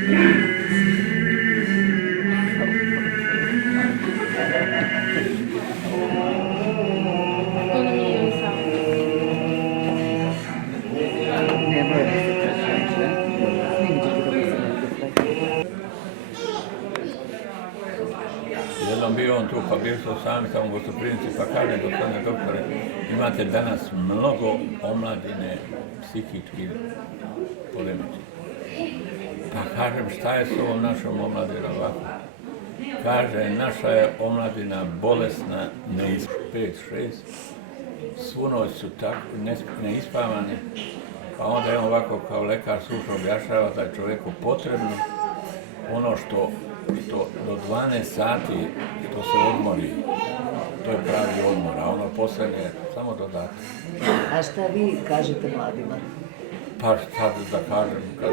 Ne more da se pretrače. Nigdje gdje bi se ne pretrače. Jednom bio on tu, pa bili su sami tamo gostoprimci, pa kaže, gospodine doktore, imate danas mnogo omladine psihičkih poremećaja. Pa kažem, šta je s ovom našom omladinom ovako? Kaže, naša je omladina bolesna, 5-6, svu noć su tako neispavani, pa onda je on ovako kao lekar sušno objašnjava da je čovjeku potrebno ono što do 12 sati što se odmori, to je pravi odmor, a ono posljednje je samo dodatak. A šta vi kažete mladima? Pa sad da kažem, kad